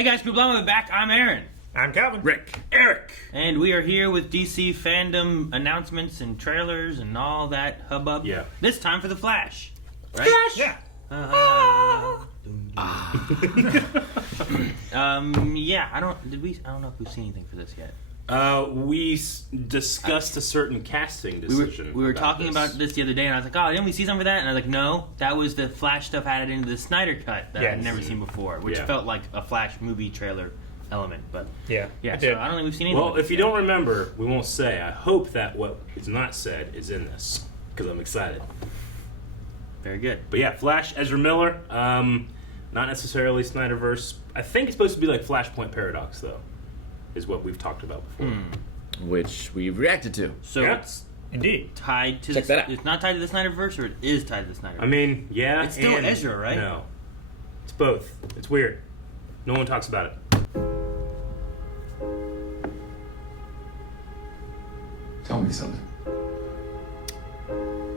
Hey guys, Group Lama back. I'm Aaron. I'm Calvin. Rick. Eric. And we are here with DC FanDome announcements and trailers and all that hubbub. Yeah. This time for The Flash. Right? Flash! Yeah. Yeah, I don't know if we've seen anything for this yet. We discussed a certain casting decision. We were talking about this the other day, and I was like, "Oh, didn't we see something for that?" And I was like, "No, that was the Flash stuff added into the Snyder cut that I'd never seen before, which felt like a Flash movie trailer element." But yeah. So I don't think we've seen anything. Well, if you don't remember, we won't say. I hope that what is not said is in this because I'm excited. Very good. But yeah, Flash, Ezra Miller. Not necessarily Snyderverse. I think it's supposed to be like Flashpoint Paradox, though, is what we've talked about before. Which we've reacted to. So it's indeed tied to Check that out. It's not tied to the Snyderverse, or it is tied to the Snyderverse? I mean, yeah. It's still and Ezra, right? No. It's both. It's weird. No one talks about it. Tell me something.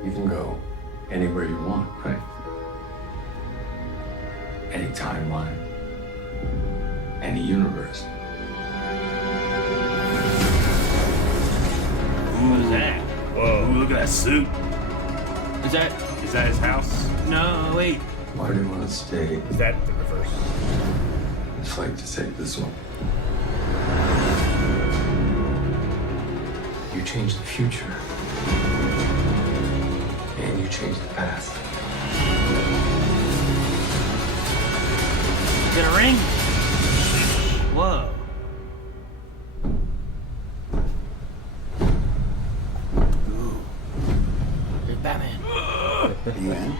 You can go anywhere you want, right? Any timeline, any universe. What is that? Whoa, look at that suit. Is that his house? no? Wait. Why do you want to stay? is that the reverse? Fight to take this one. You change the future. And you change the past. Is it a ring? Whoa. Ooh. There's Batman. You in?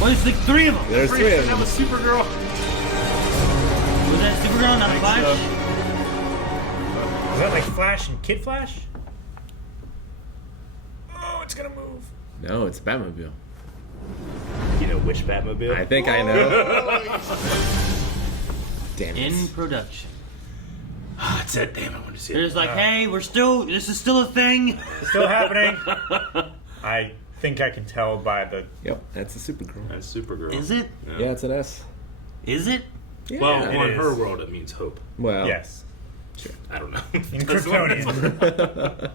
What is the three of them? There's three of That them. was Supergirl. Was that Supergirl, not Flash? Is that like Flash and Kid Flash? Oh, it's gonna move. No, it's Batmobile. You know which Batmobile? I think I know. Damn it. In production. That's it. Damn, I want to see They're it. just like, hey, this is still a thing. Still happening. I think I can tell by the. Yep, that's a Supergirl. That's Supergirl. Is it? Yeah, it's an S. Is it? Yeah. Well, It on is. her world, it means hope. Well, Yes. I don't know. In That's what- Kryptonian.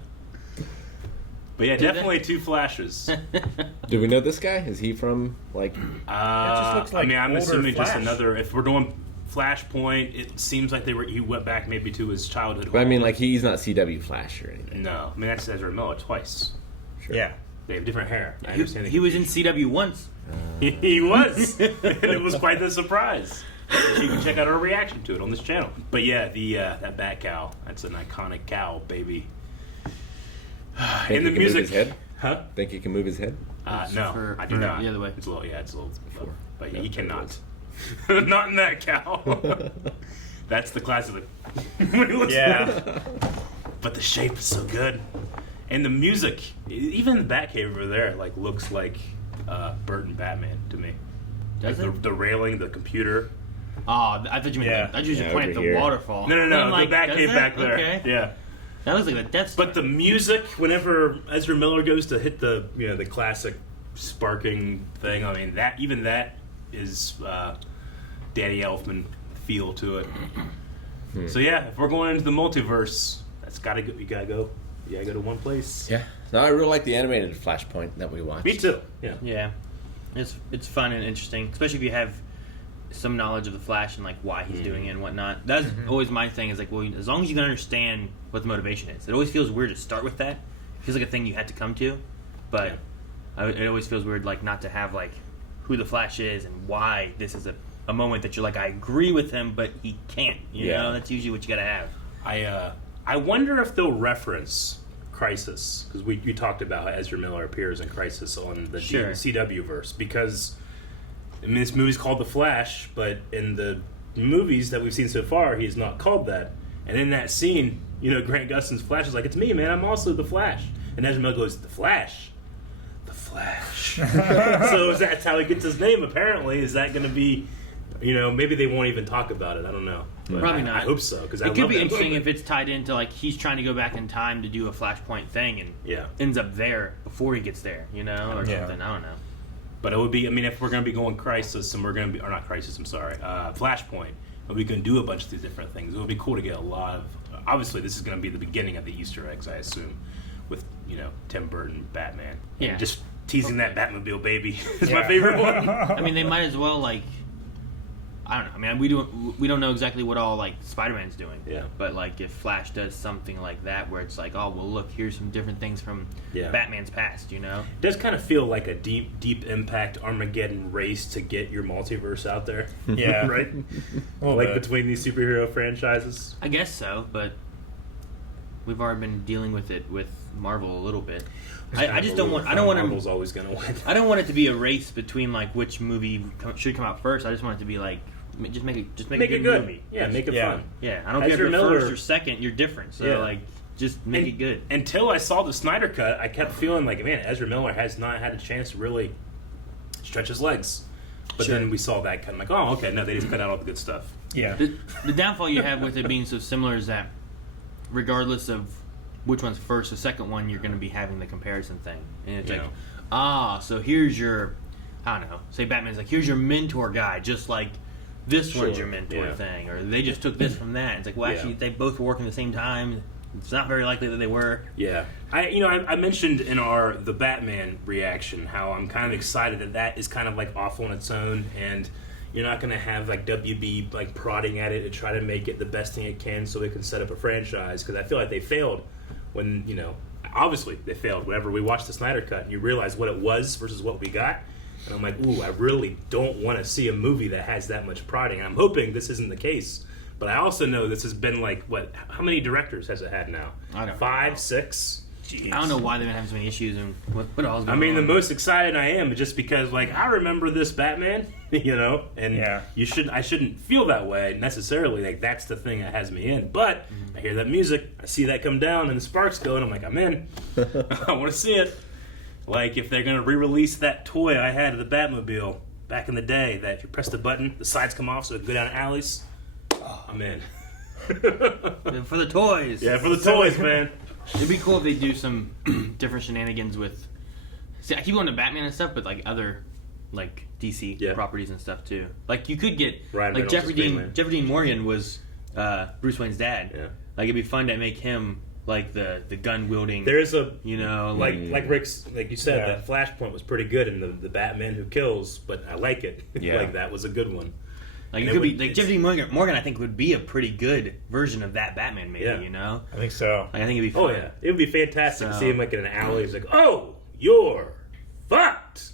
But yeah, definitely two Flashes. do we know this guy? Is he from, like... just looks like I mean, I'm older assuming just Flash. another. If we're doing Flashpoint, it seems like he went back maybe to his childhood. But I mean, home. like, he's not CW Flash or anything. No, I mean that's Ezra Miller twice. Yeah. They have different hair. I understand. He was in CW once. He was, and it was quite the surprise. You can check out our reaction to it on this channel. But yeah, that bat cow, that's an iconic cow, baby. Think And the he can music, move his head? huh? Think he can move his head? No, for- I do for not. the other way. It's a little, it's a little, but No, he that cannot. Not in that cow. That's the class of it. When he looks Yeah. But the shape is so good, and the music, even the Batcave over there, like looks like Burton Batman to me. Does Like it? the railing, the computer. Oh, I thought you meant. Yeah. I thought you Yeah, pointed at over the here. waterfall. No, And I'm like, the Batcave does back it? there. Okay. Yeah. That looks like a Death Star. But the music, whenever Ezra Miller goes to hit the the classic sparking thing, I mean that is Danny Elfman feel to it. So yeah, if we're going into the multiverse, that's gotta go. You gotta go to one place. Yeah. No, I really like the animated Flashpoint that we watched. Me too. Yeah. Yeah, it's fun and interesting, especially if you have some knowledge of the Flash and like why he's doing it and whatnot. That's always my thing. Is like, well, as long as you can understand what the motivation is. It always feels weird to start with that. It feels like a thing you had to come to, but it always feels weird like not to have like who the Flash is and why this is a moment that you're like, I agree with him, but he can't. You know, that's usually what you gotta have. I wonder if they'll reference Crisis, because we talked about how Ezra Miller appears in Crisis on the CW verse, because I mean this movie's called The Flash, but in the movies that we've seen so far, he's not called that. And in that scene, Grant Gustin's Flash is like, it's me, man, I'm also the Flash. And Ezra Miller goes, the Flash? The Flash. So that's how he gets his name, apparently. Is that going to be, maybe they won't even talk about it. I don't know. But Probably not. I hope so, because It could be interesting if it's tied into like he's trying to go back in time to do a Flashpoint thing and ends up there before he gets there, or something. I don't know. But it would be, I mean, if we're going to be going Crisis and we're going to be, or not Crisis, I'm sorry, Flashpoint, and we can do a bunch of these different things. It would be cool to get a lot of. Obviously, this is going to be the beginning of the Easter eggs, I assume, with Tim Burton Batman. Yeah. And just teasing that Batmobile baby is my favorite one. I mean, they might as well I don't know. I mean, we don't know exactly what all Spider-Man's doing. Yeah. But if Flash does something like that, where it's oh well, look, here's some different things from Batman's past. It does kind of feel like a deep impact Armageddon race to get your multiverse out there. Yeah. Right. Between these superhero franchises. I guess so, but we've already been dealing with it with Marvel a little bit. I just don't want. I don't want Marvel's always going to win. I don't want it to be a race between which movie should come out first. I just want it to be just make a good movie. Yeah, make it fun. Yeah, I don't care if you're first or second. You're different. So just make it good. Until I saw the Snyder Cut, I kept feeling man, Ezra Miller has not had a chance to really stretch his legs. But then we saw that cut. I'm oh, okay, no, they just cut out all the good stuff. Yeah. The downfall you have with it being so similar is that regardless of which one's first or second one, you're going to be having the comparison thing. And it's so here's your, I don't know, say Batman's here's your mentor guy, just like this one's your mentor thing. Or they just took this from that. It's actually, they both were working at the same time. It's not very likely that they were. Yeah. I mentioned in the Batman reaction how I'm kind of excited that is kind of awful on its own, and you're not going to have WB prodding at it to try to make it the best thing it can so it can set up a franchise, because I feel like they failed when, obviously they failed whenever we watched the Snyder Cut and you realize what it was versus what we got. And I'm ooh, I really don't want to see a movie that has that much prodding. And I'm hoping this isn't the case. But I also know this has been how many directors has it had now? I don't know. 5, 6? Jeez. I don't know why they've been having so many issues and what all's going on. I mean, the most excited I am just because, I remember this Batman, and I shouldn't feel that way necessarily. That's the thing that has me in. But I hear that music, I see that come down, and the sparks go, and I'm I'm in. I want to see it. If they're going to re-release that toy I had of the Batmobile back in the day, that if you press the button, the sides come off so it can go down alleys, I'm in. For the toys. Yeah, for the toys, man. It'd be cool if they do some different shenanigans with. See, I keep going to Batman and stuff, but other DC properties and stuff too. You could get Jeffrey Dean Morgan was Bruce Wayne's dad. Yeah. It'd be fun to make him the gun wielding. There is a like Rick's you said that Flashpoint was pretty good in the Batman Who Kills, but I like it. Yeah. That was a good one. It could be Jeffrey Dean Morgan. I think would be a pretty good version of that Batman, maybe. I think so. I think it'd be fun. Oh yeah, it would be fantastic to see him in an alley. He's oh, you're fucked.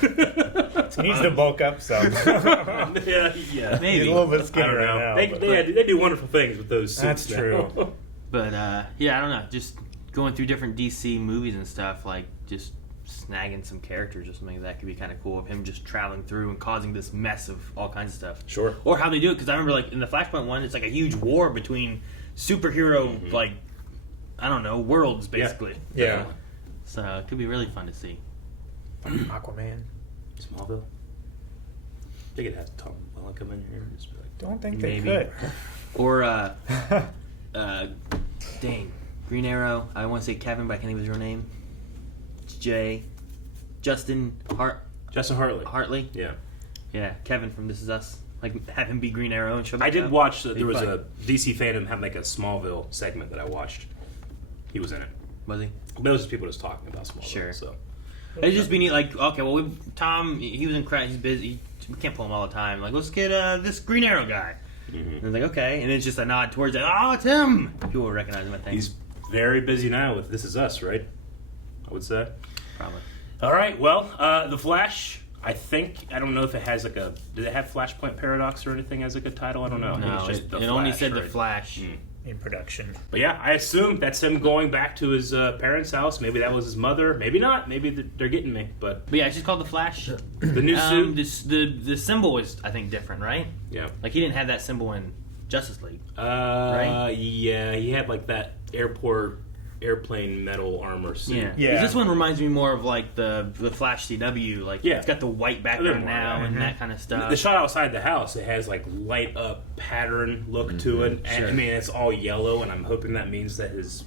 He needs to bulk up some. yeah, maybe He's a little bit skinny I don't know. right now. They do wonderful things with those suits. That's true. But I don't know. Just going through different DC movies and stuff, just snagging some characters or something that could be kind of cool, of him just traveling through and causing this mess of all kinds of stuff. Sure. Or how they do it, because I remember in the Flashpoint one, it's a huge war between superhero I don't know, worlds basically. Yeah. So it could be really fun to see. Aquaman. Smallville. They could have Tom Welling come in here and just be Don't think Maybe. they could. Or dang, Green Arrow. I want to say Kevin, but I can't think of his real name. It's Justin Hartley. Yeah. Kevin from This Is Us. Have him be Green Arrow and show back I did up. watch. There Be was fun. a DC fandom had a Smallville segment that I watched. He was in it. Was he? But it was just people just talking about Smallville. Sure. So It'd just be neat. Okay, well, Tom, he was in crash. He's busy. We can't pull him all the time. Let's get this Green Arrow guy. And it's okay, and it's just a nod towards it's him. People will recognize him. I think he's very busy now with This Is Us, right? I would say. probably. All right. Well, The Flash. I don't know if it has did it have Flashpoint Paradox or anything as a title? I don't know. I think No, it's just it The only Flash, said right? The Flash. In production. But yeah, I assume that's him going back to his parents' house. Maybe that was his mother. Maybe not. Maybe they're getting me. But But yeah, it's just called The Flash. the new suit. The symbol is, I think, different, right? Yeah. He didn't have that symbol in Justice League. Right? Yeah, he had that airplane metal armor suit. Yeah. This one reminds me more of the Flash CW. It's got the white background now and that kind of stuff. The shot outside the house, it has light up pattern look to it. And, Sure. I mean, it's all yellow, and I'm hoping that means that his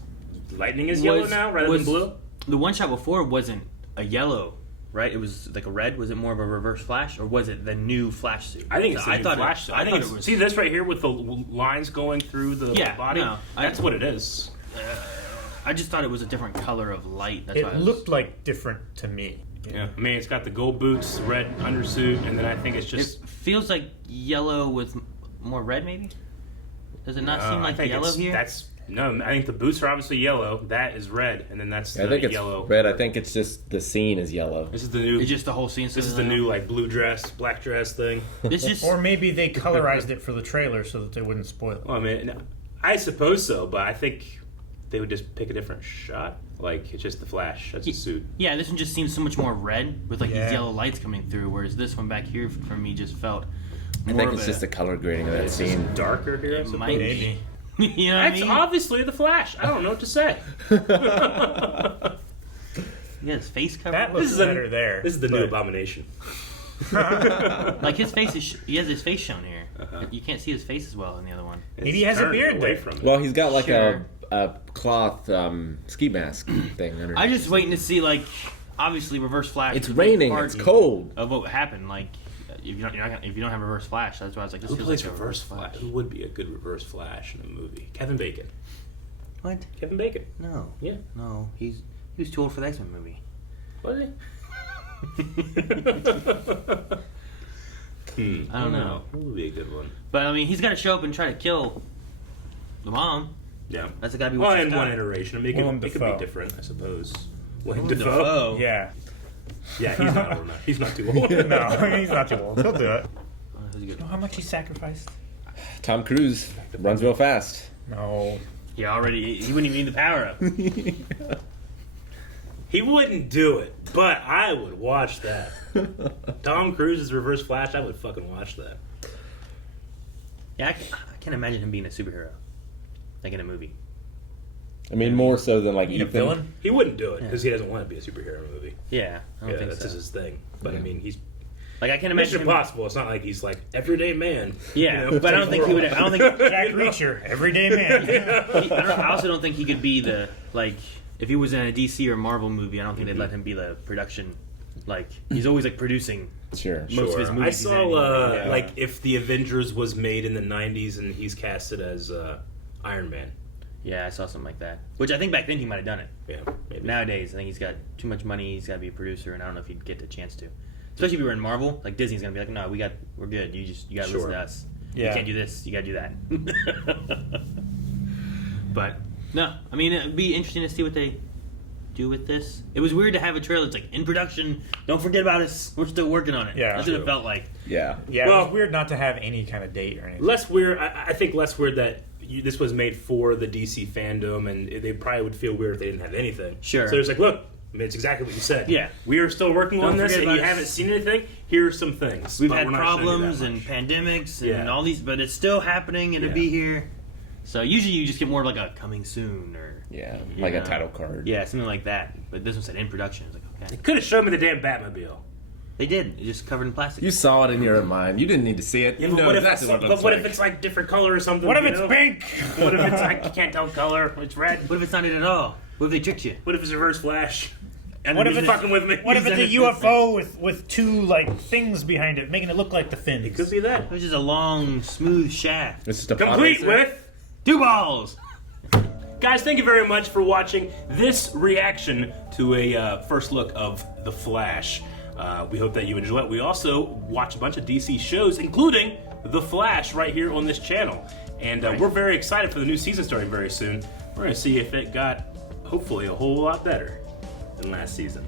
lightning is yellow now rather than blue. The one shot before wasn't a yellow right? It was like a red. Was it more of a Reverse Flash, or was it the new Flash suit? I think it's the new thought Flash. I think it was. See this right here with the lines going through the body? No, That's what it is. I just thought it was a different color of light. That's why It looked like different to me. Yeah, I mean, it's got the gold boots, red undersuit, and then I think it's just... It feels like yellow with more red, maybe? Does it not seem like yellow here? No, I think the boots are obviously yellow. That is red, and then that's the I think it's yellow. red. I think it's just the scene is yellow. This is the new... It's just the whole scene. This is the new, like, blue dress, black dress thing. It's just... Or maybe they colorized it for the trailer so that they wouldn't spoil it. Well, I mean, I suppose so, but I think they would just pick a different shot. Like, it's just the Flash. That's a suit. Yeah, this one just seems so much more red with like Yeah. these yellow lights coming through, whereas this one back here for me just felt I more think of it's just the color grading of that It's scene. just darker here, I suppose. might be. Maybe. You know what I That's mean? obviously the Flash. I don't know what to say. Yeah, his face covered. That looks better there. This is the new but- Abomination. Like his face is, he has his face shown here. You can't see his face as well in the other one. Maybe he has a Turned beard away there. from it. Well, he's got like Sure. a cloth ski mask thing underneath. I'm just waiting to see, like, obviously Reverse Flash. It's is a big raining. part It's cold. Of what happened, like, if you don't have Reverse Flash, that's why I was like, this Who feels plays like a Reverse Flash? Who would be a good Reverse Flash in a movie? Kevin Bacon. What? Kevin Bacon. No. Yeah. No, he was too old for the X-Men movie. Was he? I don't know. Who would be a good one? But I mean, he's got to show up and try to kill the mom. Yeah. That's got to be Well, what in she's one done. iteration. I mean, Willem it could be Dafoe. different, I suppose. Willem Willem Dafoe? Dafoe. Yeah. Yeah, he's not old enough. He's not too old. No, he's not too old. He'll do it. Who's good? You know how much he sacrificed? Tom Cruise runs real fast. No. He wouldn't even need the power up. He wouldn't do it, but I would watch that. Tom Cruise's Reverse Flash, I would fucking watch that. Yeah, I can't imagine him being a superhero, like in a movie. I mean, more so than like You a Ethan. villain? He wouldn't do it because he doesn't want to be a superhero movie. Yeah, I don't Yeah, think that's so. just his thing. But I mean, he's Like I can't Mission imagine him. Impossible. It's not like he's like everyday man. Yeah, you know, but I don't think he would. I don't think. Jack Reacher, everyday man. I also don't think he could be the like if he was in a DC or Marvel movie. I don't think they'd let him be the production. Like he's always like producing Sure. most of his I movies. he's saw in. Yeah. like if the Avengers was made in the '90s and he's casted as Iron Man. Yeah, I saw something like that. Which I think back then he might have done it. Yeah, maybe. Nowadays, I think he's got too much money. He's got to be a producer, and I don't know if he'd get the chance to. Especially if you were in Marvel, like Disney's gonna be like, no, we're good. You got to listen to us. Yeah. You can't do this. You got to do that. But no, I mean it'd be interesting to see what they do with this. It was weird to have a trailer that's like in production. Don't forget about us. We're still working on it. Yeah. That's what it felt like. Yeah. Yeah, it Well- was weird not to have any kind of date or anything. Less weird. I think less weird that this was made for the DC fandom, and they probably would feel weird if they didn't have anything. Sure. So it's like, look, I mean, it's exactly what you said. Yeah. We are still working Don't on this, forget and you about us. haven't seen anything. Here are some things. We've but had we're not showing you that problems and much. pandemics and Yeah. all these, but it's still happening and it'll Yeah. be here. So usually you just get more of like a coming soon or Yeah. you Like know. a title card. Yeah, something like that. But this one said in production. It's like okay, They could have shown me the damn Batmobile. they did. It's just covered in plastic. You saw it in your mind. You didn't need to see it. Yeah, you but know what if exactly it's, what it but looks what like. if it's like different color or something? What if you it's know? pink? What if it's like you can't tell color? It's red. What if it's not it at all? What if they tricked you? What if it's Reverse Flash? And What if He's it's- fucking with me? What if it's a He's in it. UFO with two like things behind it, making it look like the fins? It could be that. It was just a long, smooth shaft. It's just a pod Complete racer. with. 2 balls. Guys, thank you very much for watching this reaction to a first look of The Flash. We hope that you enjoy it. We also watch a bunch of DC shows, including The Flash, right here on this channel. And we're very excited for the new season starting very soon. We're going to see if it got, hopefully, a whole lot better than last season.